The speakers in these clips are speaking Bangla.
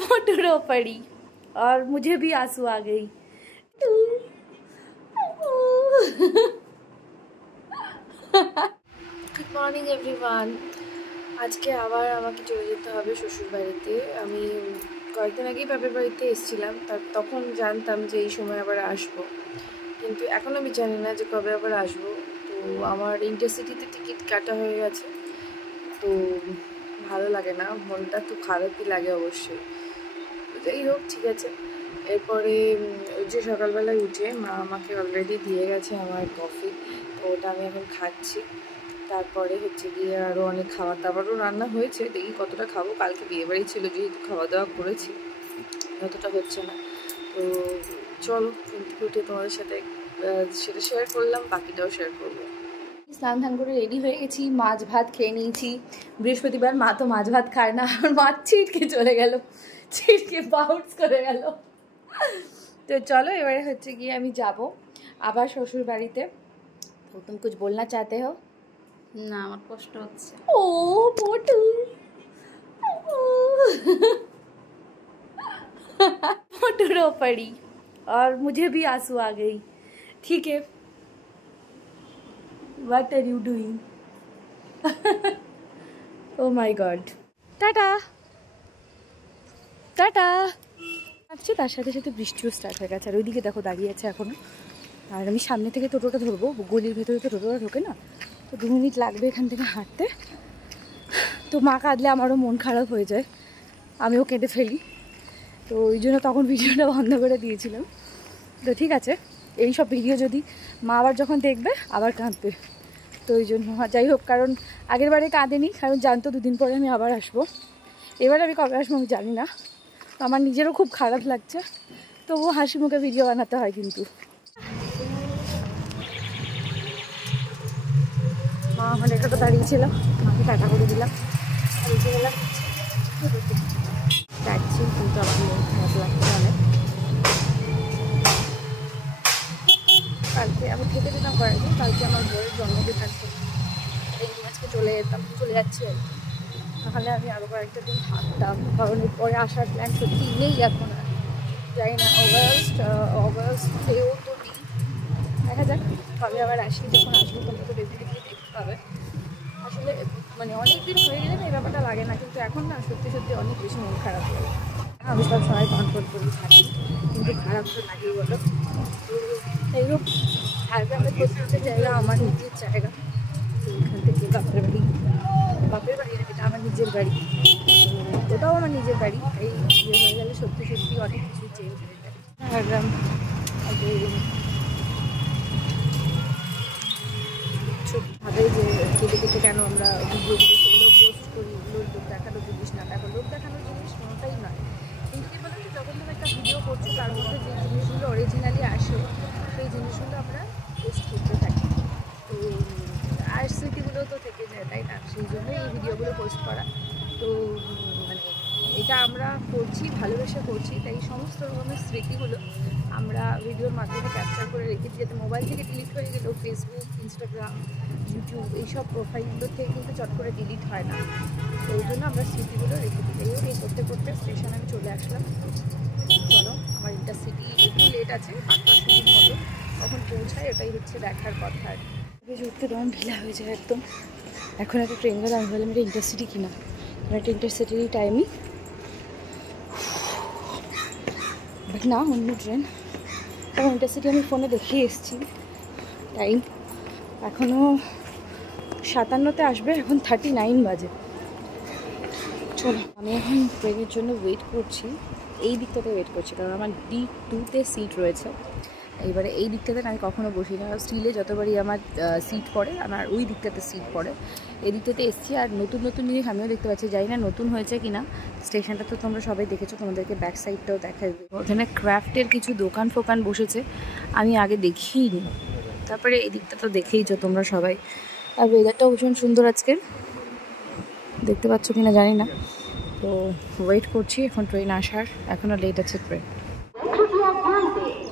मोटू रो पड़ी और मुझे भी आंसू आ गई। Good morning everyone. আজকে আবার আমাকে চলে যেতে হবে শ্বশুর বাড়িতে। আমি কয়েকদিন আগেই বাপের বাড়িতে এসেছিলাম, তখন জানতাম যে এই সময় আবার আসবো, কিন্তু এখন আমি জানি না যে কবে আবার আসবো। তো আমার ইন্টারসিটিতে টিকিট কাটা হয়ে গেছে, তো ভালো লাগে না, মনটা একটু খারাপই লাগে অবশ্যই। যাই হোক, ঠিক আছে। এরপরে ওই যে সকালবেলায় উঠে মা আমাকে অলরেডি দিয়ে গেছে আমার কফি, তো ওটা আমি এখন খাচ্ছি। তারপরে হচ্ছে গিয়ে আরও অনেক খাবার দাবারও রান্না হয়েছে, দেখি কতটা খাবো। কালকে বিয়েবাড়ি ছিল, যেহেতু খাওয়া দাওয়া করেছি, অতটা হচ্ছে না। তো চলো উঠে তোমাদের সাথে সেটা শেয়ার করলাম, বাকিটাও শেয়ার করবো। স্নান ধান করে রেডি হয়ে গেছি, মাছ ভাত খেয়ে নিয়েছি। বৃহস্পতিবার মা তো মাছ ভাত খায় না, আর মাছ ছিটকে চলে গেল, ছিটকে বাউন্স করে গেল। তো চলো এবারে হচ্ছে গিয়ে আমি যাব আবার শ্বশুর বাড়িতে। তো তুমি कुछ बोलना चाहते हो? না, আমার কষ্ট হচ্ছে। ओ मोटू, मोटू रो पड़ी और मुझे भी आंसू आ गई। ठीक है, what are you doing? Oh my god, tata tata. আচ্ছা, তার সাথে সাথে বৃষ্টিও স্টার্ট হয়ে গেছে, আর ওইদিকে দেখো দাঁড়িয়ে আছে এখনো। আর আমি সামনে থেকে টোটোটা ধরবো, গলির ভেতরে তো টোটোটা ঢোকে না, তো 2 মিনিট লাগবে এখান থেকে হাঁটতে। তো মা কাঁদলে আমারও মন খারাপ হয়ে যায়, আমিও কেঁদে ফেলি, তো ওই জন্য তখন ভিডিওটা বন্ধ করে দিয়েছিলাম। তো ঠিক আছে, এই সব ভিডিও যদি মা আবার যখন দেখবে আবার কাঁদবে, তো ওই জন্য। যাই হোক, কারণ আগের বারে কাঁদেনি, কারণ জানতো 2 দিন পরে আমি আবার আসবো। এবার আমি কবে আসবো আমি জানি না, তো আমার নিজেরও খুব খারাপ লাগছে, তবুও হাসি মুখে ভিডিও বানাতে হয়। কিন্তু মা আমার একটা দাঁড়িয়েছিল, মাকে টাটা করে দিলাম, যাচ্ছি, কিন্তু আমার মন খারাপ লাগছে অনেক। কালকে আমি খেতে দিলাম কয়েকদিন, কালকে আমার বউয়ের জন্মদিন আছে, এই আজকে চলে যাচ্ছি আর কি। তাহলে আমি আরও কয়েকটা দিন থাকতাম, কারণ এরপরে আসার প্ল্যান সত্যি নেই এখন। আর জানি না, অগস্টেও তো নেই, দেখা যাক কবে আবার আসি। যখন আসবো তোমরা তো ডেফিনেটলি দেখতে পাবে। আসলে মানে অনেক দিন হয়ে গেলে না এই ব্যাপারটা লাগে না, কিন্তু এখন না সত্যি সত্যি অনেক বেশি মন খারাপ লাগে। আমি সব সময় কন্ট্রোল করে থাকি, কিন্তু খারাপ তো লাগেই বলো। তো এই হোক, ঝাড়গ্রামের প্রত্যেকটা জায়গা আমার নিজের জায়গা। এখান থেকে বাপের বাড়ি না, এটা আমার নিজের বাড়ি, ওটাও আমার নিজের বাড়ি। এই ইয়ে হয়ে গেলে সত্যি সত্যি অনেক কিছু চেঞ্জ হয়ে যায়। ঝাড়গ্রাম ভাবে যে কেটে কেটে কেন আমরা ভিডিওগুলো সেগুলো পোস্ট করি, ওগুলো লোক দেখানো জিনিস না, দেখো লোক দেখানোর জিনিস কোনোটাই নয়। কিন্তু কী বলতো, যখন তুমি একটা ভিডিও করছো তার মধ্যে যে জিনিসগুলো অরিজিনালি আসে সেই জিনিসগুলো আমরা পোস্ট করতে থাকি, তো আর স্মৃতিগুলো তো থেকে যায়, তাই না? সেই জন্যই এই ভিডিওগুলো পোস্ট করা। তো মানে এটা আমরা করছি, ভালোবেসে করছি, তাই সমস্ত রকমের স্মৃতিগুলো আমরা ভিডিওর মাধ্যমে ক্যাপচার করে রেখেছি, যাতে মোবাইল থেকে ডিলিট হয়ে গেলেও ফেসবুক, ইনস্টাগ্রাম, ইউটিউব এইসব প্রোফাইলগুলো থেকে কিন্তু চট করে ডিলিট হয় না। তো ওই জন্য আমরা স্মৃতিগুলো রেখে দিই। এই এই করতে করতে স্টেশনে আমি চলে আসলাম। চলো, আমার ইন্টারসিটি একটু লেট আছে, 5-10 মিনিট মতো, কখন পৌঁছায় ওটাই হচ্ছে দেখার কথা। আর বেশ উঠতে তখন ঢিলা হয়ে যায় একদম। এখন একটা ট্রেন গেলে আমি বললাম এটা ইন্টারসিটি কিনা, একটা ইন্টারসিটির টাইমই, বাট না অন্য ট্রেন। তখন ইন্টারসিটি আমি ফোনে দেখিয়ে এসেছি টাইম, এখনও 57-তে আসবে, এখন 39 বাজে। চলো, আমি এখন ট্রেনের জন্য ওয়েট করছি, এই দিকটাতে ওয়েট করছি, কারণ আমার D2-তে সিট রয়েছে। এবারে এই দিকটাতে আমি কখনো বসি না, স্টিলে যতবারই আমার সিট পড়ে আমার ওই দিকটাতে সিট পড়ে। এই দিকটাতে এসছি, আর নতুন নতুন জিনিস আমিও দেখতে পাচ্ছি, জানি না নতুন হয়েছে কি না। স্টেশনটা তো তোমরা সবাই দেখেছো, তোমাদেরকে ব্যাক সাইডটাও দেখা যাবে। ওখানে ক্রাফটের কিছু দোকান ফোকান বসেছে, আমি আগে দেখিনি। তারপরে এই দিকটা তো দেখেইছো তোমরা সবাই। আর ওয়েদারটাও ভীষণ সুন্দর আজকে, দেখতে পাচ্ছ কিনা জানি না। তো ওয়েট করছি এখন ট্রেন আসার, এখনও লেট আছে ট্রেন।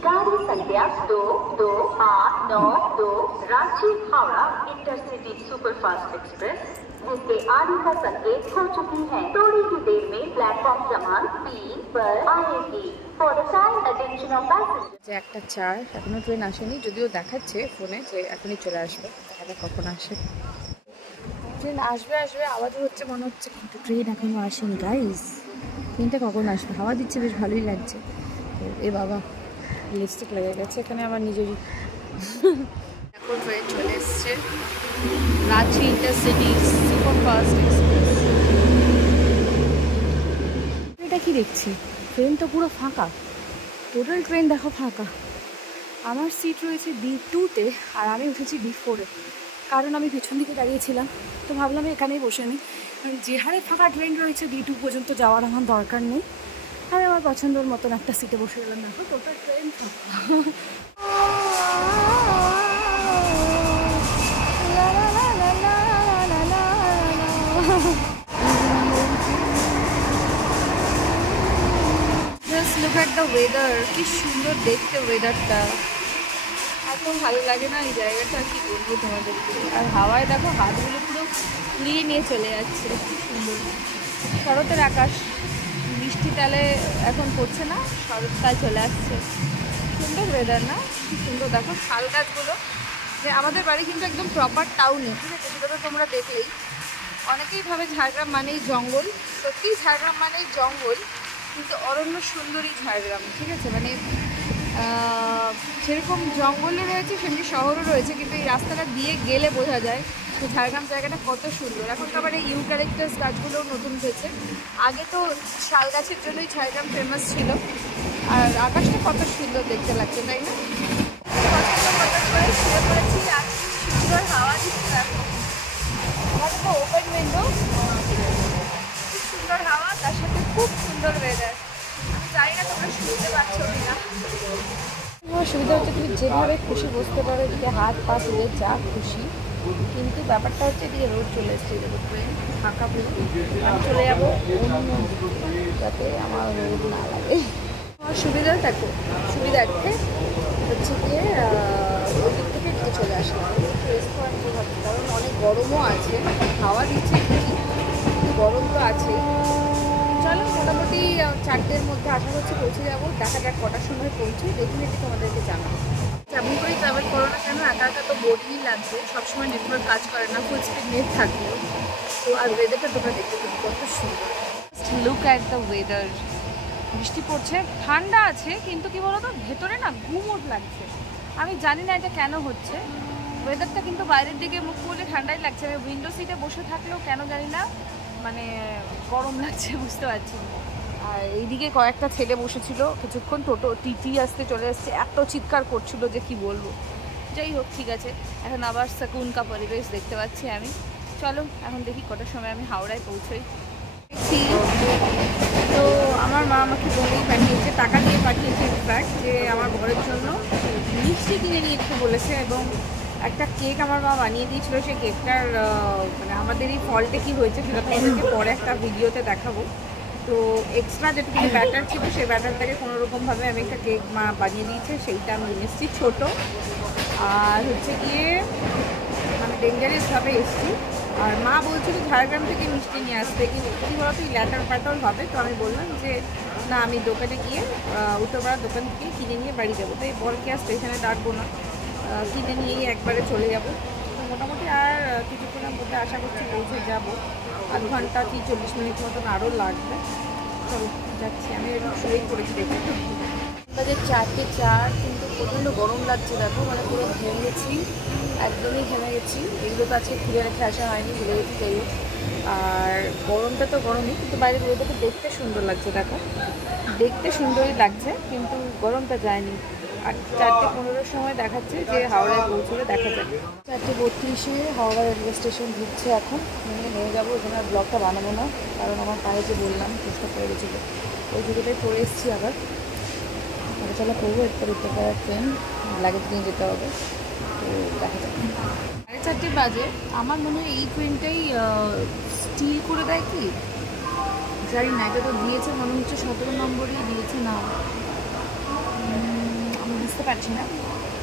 गाड़ी संख्या 2289 Ranchi Howrah intercity superfast express जिसके आने का संकेत हो चुकी है। थोड़ी ही देर में प्लेटफॉर्म क्रमांक 3 पर आएगी। For the time attention of passengers. যে 1:04 এখনো ট্রেন আসেনি, যদিও দেখাচ্ছে ফোনে যে এখনই চলে আসবে, দেখা যাক কখন আসে। ট্রেন আসবে আসবে আওয়াজও হচ্ছে মনে হচ্ছে, কিন্তু ট্রেন এখনো আসেনি গাইস। ট্রেনটা কখন আসবে? হাওয়া দিচ্ছে, বেশ ভালোই লাগছে। তো এ বাবা, লিপস্টিক লেগে গেছে এখানে আমার নিজেরই। এখন ট্রেন চলে এসছে, রাঁচি ইন্টারসিটি সুপারফাস্ট এক্সপ্রেস। এটা কি দেখছি, ট্রেন তো পুরো ফাঁকা, টোটাল ট্রেন দেখো ফাঁকা। আমার সিট রয়েছে D2-তে আর আমি উঠেছি D4-এ, কারণ আমি পেছন দিকে দাঁড়িয়েছিলাম, তো ভাবলাম এখানেই বসে নিই। মানে যে হারে ফাঁকা ট্রেন রয়েছে D2 পর্যন্ত যাওয়ার আমার দরকার নেই, আর আমার পছন্দের মতন একটা সিটে বসে গেলাম। দেখো টোটাল ট্রেন ফাঁকা। Just look at the weather, কি সুন্দর দেখতে ওয়েদারটা, এত ভালো লাগে না এই জায়গাটা, কি বলবো তোমাদেরকে। আর হাওয়ায় দেখো হাতগুলো পুরো উড়িয়ে নিয়ে চলে যাচ্ছে, খুব সুন্দর। শরতের আকাশ, বৃষ্টি তালে এখন পড়ছে না, শরৎকাল চলে আসছে, সুন্দর ওয়েদার না? কি সুন্দর দেখো শাল গাছগুলো। যে আমাদের বাড়ি কিন্তু একদম প্রপার টাউনে, ঠিক আছে, সেটা তো তোমরা দেখলেই। অনেকেই ভাবে ঝাড়গ্রাম মানেই জঙ্গল, সত্যিই ঝাড়গ্রাম মানেই জঙ্গল, কিন্তু অরণ্য সুন্দরী ঝাড়গ্রাম, ঠিক আছে। মানে সেরকম জঙ্গলও রয়েছে, সেমনি শহরও রয়েছে, কিন্তু এই রাস্তাটা দিয়ে গেলে বোঝা যায় যে ঝাড়গ্রাম জায়গাটা কত সুন্দর। এখন তো আবার এই ইউক্যালিপটাস গাছগুলোও নতুন হয়েছে, আগে তো শাল গাছের জন্যই ঝাড়গ্রাম ফেমাস ছিল। আর আকাশটা কত সুন্দর দেখতে লাগছে, তাই না? শুয়ে পড়েছি, আর সুন্দর হাওয়া দিচ্ছে দেখো, আমার তো ওপেন উইন্ডো, খুব সুন্দর হাওয়া, তার সাথে খুব সুন্দর ওয়েদার। আমি জানি না তোমরা শুনতে পাচ্ছ কিনা। তোমার সুবিধা হচ্ছে তুমি যেভাবে খুশি বসতে পারো, এদিকে হাত পা তুলে যা খুশি, কিন্তু ব্যাপারটা হচ্ছে এদিকে রোড চলে এসছে, এদিকে ট্রেন ফাঁকা পুরো। আমি চলে যাবো অন্য, যাতে আমার রোড না লাগে। আমার সুবিধা দেখো, সুবিধার্থে হচ্ছে গিয়ে ওই দিক থেকে এদিকে চলে আসলাম, একটু রেস্ট করার জন্য, কারণ অনেক গরমও আছে, হাওয়া দিচ্ছে ঠিকই, কিন্তু গরম তো আছেই। চলো মোটামুটি 4টের মধ্যে আশা করছি পৌঁছে যাবো, দেখা যাক কটার সময় পৌঁছে, ডেফিনেটলি তোমাদেরকে জানাবো। যেমন করেই ট্রাভেল করো না কেন, একা একা তো বোরিংই লাগছে, সবসময় নেটওয়ার্ক কাজ করে না, ফুল স্পিড নেট থাকলেও। তো আর ওয়েদারটা তোমরা দেখতে পাবে কত সুন্দর। লুক অ্যাট দ্য ওয়েদার, বৃষ্টি পড়ছে, ঠান্ডা আছে, কিন্তু কি বলতো ভেতরে না গুমোট লাগছে। আমি জানি না এটা কেন হচ্ছে, ওয়েদারটা কিন্তু বাইরের দিকে মুখ করলে ঠান্ডাই লাগছে, আমি উইন্ডো সিটে বসে থাকলেও কেন জানি না মানে গরম লাগছে, বুঝতে পারছি না। আর এইদিকে কয়েকটা ছেলে বসেছিল কিছুক্ষণ, টোটো টিটি আসতে চলে আসছে, এত চিৎকার করছিল যে কি বলবো। যাই হোক, ঠিক আছে, এখন আবার সাকুন কা পরিবেশ দেখতে পাচ্ছি আমি। চলো এখন দেখি কটার সময় আমি হাওড়ায় পৌঁছই। তো আমার মা আমাকে বলেই পাঠিয়েছে, টাকা দিয়ে পাঠিয়েছে ইনফ্যাক্ট, যে আমার ঘরের জন্য মিষ্টি কিনে নিয়ে একটু বলেছে, এবং একটা কেক আমার মা বানিয়ে দিয়েছিল। সেই কেকটার মানে আমাদের এই ফলটা কী হয়েছে সেটা তোমাদেরকে পরে একটা ভিডিওতে দেখাবো। তো এক্সট্রা যেটুকু ব্যাটার ছিল সেই ব্যাটারটাকে কোনোরকমভাবে আমি একটা কেক মা বানিয়ে দিয়েছে, সেইটা আমি নিয়ে এসেছি ছোটো। আর হচ্ছে গিয়ে মানে ডেঞ্জারাসভাবে এসেছি। আর মা বলছিল ঝাড়গ্রাম থেকে মিষ্টি নিয়ে আসতে, কিন্তু কী বলতো এই ল্যাটার প্যাটার হবে। তো আমি বললাম যে না, আমি দোকানে গিয়ে উত্তরপাড়ার দোকান থেকে কিনে নিয়ে বাড়ি যাবো, তো এই বরকে আর স্টেশনে ডাকবো না, কিনে নিয়েই একবারে চলে যাব। তো মোটামুটি আর কিছুক্ষণের মধ্যে আশা করছি পৌঁছে যাব, আধ ঘন্টা কি 40 মিনিট মতন আরও লাগবে। চলো যাচ্ছি, আমি একটু শুয়েই পড়েছি দেখে। বাজে 4:04, কিন্তু প্রচণ্ড গরম লাগছে দেখো, মানে পুরো ঘেমে গেছি, একদমই ঘেমে গেছি। এগুলো তো আজকে খুলে রেখে আসা হয়নি, ভুলে গেছি। যাই হোক, আর গরমটা তো গরমই, কিন্তু বাইরের ওয়েদারটা দেখতে সুন্দর লাগছে দেখো, দেখতে সুন্দরই লাগছে, কিন্তু গরমটা যায়নি। আর 4:15-র সময় দেখাচ্ছে যে হাওড়ায় পৌঁছলে দেখা যাবে। 4:32-এ হাওড়া রেলওয়ে স্টেশন ঢুকছে এখন, নিয়ে যাবো। এখানে আর ব্লগটা বানাবো না, কারণ আমার পায়ে যে বললাম চেষ্টা করে গেছিলো, ওই ভিডিওটাই পরে এসেছি আবার। চলা করবো, এরপর উত্তরপাড়ার ট্রেন, লাগেজ নিয়ে যেতে হবে, তো দেখা যাবে। 4:30 বাজে, আমার মনে হয় এই ট্রেনটাই স্টিল করে দেয় কি জানি না, এটা তো দিয়েছে মনে হচ্ছে 17 নম্বরই দিয়েছে না, আমি বুঝতে পারছি না।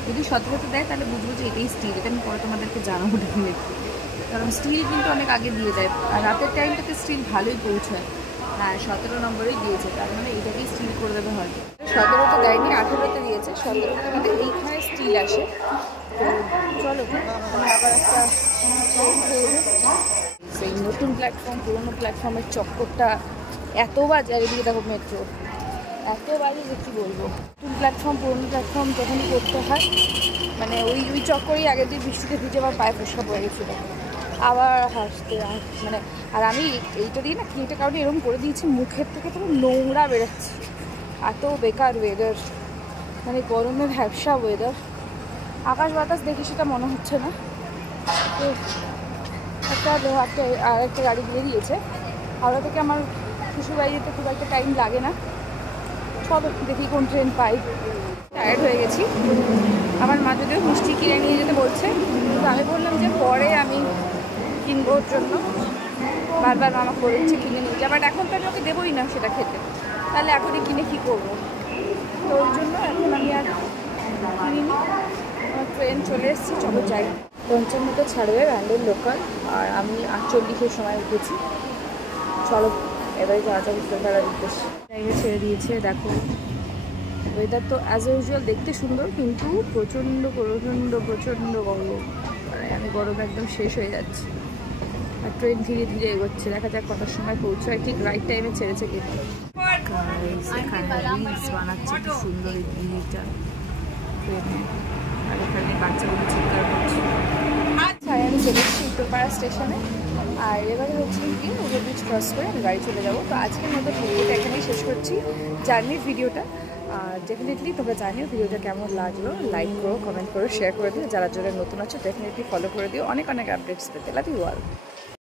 যদি 17তে দেয় তাহলে বুঝবো যে এটাই স্টিল, এটা আমি পরে তোমাদেরকে জানাবো ডেফিনেটলি, কারণ স্টিল কিন্তু অনেক আগে দিয়ে দেয়, আর রাতের টাইমটাতে স্টিল ভালোই পৌঁছায়। হ্যাঁ 17 নম্বরেই দিয়েছে, তার মানে এটাকেই বেরোতে হয়। 17তে দেয়নি, 18তে দিয়েছে। 17তে আমাদের এইখানে স্টিল আসে। তো চলো আমি আবার একটা ট্রেন ধরবো। সেই নতুন প্ল্যাটফর্ম পুরোনো প্ল্যাটফর্মের চক্করটা এত বাজে, আর এদিকে দেখো মেট্রো এত বাজে যে কী বলবো। নতুন প্ল্যাটফর্ম পুরোনো প্ল্যাটফর্ম যখনই করতে হয় মানে ওই চক্করেই আগের দিন বৃষ্টিতে ভিজে আবার পায়ে ফসকা পড়ে গেছিলো, আবার হাসতে মানে। আর আমি এইটা দিয়ে না কিনতে কারণে এরকম করে দিয়েছি, মুখের থেকে পুরো নোংরা বেরোচ্ছে। এত বেকার ওয়েদার, মানে গরমের ভ্যাবসা ওয়েদার। আকাশ বাতাস দেখে সেটা মনে হচ্ছে না। তো একটা গাড়ি দিয়ে দিয়েছে। হাওড়া থেকে আমার শ্বশুরবাড়ি যেতে খুব একটা টাইম লাগে না। চলো দেখি কোন ট্রেন পাই। টায়ার্ড হয়ে গেছি। আমার মা যদিও মিষ্টি কিনে নিয়ে যেতে বলছে, কিন্তু আমি বললাম যে পরে আমি কিনবো ওর জন্য। বারবার মামা বলেছে কিনে নিয়ে যা, বাট এখন তো আমি ওকে দেবোই না সেটা খেতে, তাহলে এখনই কিনে কী করবো। তো ওই জন্য এখন আমি আর কিনিনি। আমার ট্রেন চলে এসেছি, চলো যাই। 55 ছাড়বে ব্যান্ডেল লোকাল, আর আমি 48-এর সময় উঠেছি। চলো এবারে যাওয়া যাবে কলকাতার উদ্দেশ্যে। জায়গা ছেড়ে দিয়েছে, দেখো ওয়েদার তো অ্যাজ ইউজুয়াল দেখতে সুন্দর, কিন্তু প্রচণ্ড প্রচণ্ড প্রচণ্ড গরম। মানে আমি গরমে একদম শেষ হয়ে যাচ্ছি। আর ট্রেন ধীরে ধীরে এগোচ্ছে, দেখা যাক কটার সময় পৌঁছায়। ঠিক রাইট টাইমে ছেড়েছে কিন্তু। বানাচ্ছে কি সুন্দর এই ভিড়টা ট্রেনে, আর এখানে বাচ্চাগুলো চিৎকার করছে। আচ্ছা আমি চলে এসেছি উত্তরপাড়া স্টেশনে, আর এবারে হচ্ছে কি ওভারব্রিজ ক্রস করে আমি গাড়ি চলে যাবো। তো আজকের মতো ভিডিওটা এখানেই শেষ করছি, জার্নির ভিডিওটা। আর ডেফিনেটলি তোমরা জানিও ভিডিওটা কেমন লাগলো, লাইক করো, কমেন্ট করো, শেয়ার করে দিও। যারা যারা নতুন আছো ডেফিনেটলি ফলো করে দিও অনেক অনেক আপডেটস পেতে। Love you all.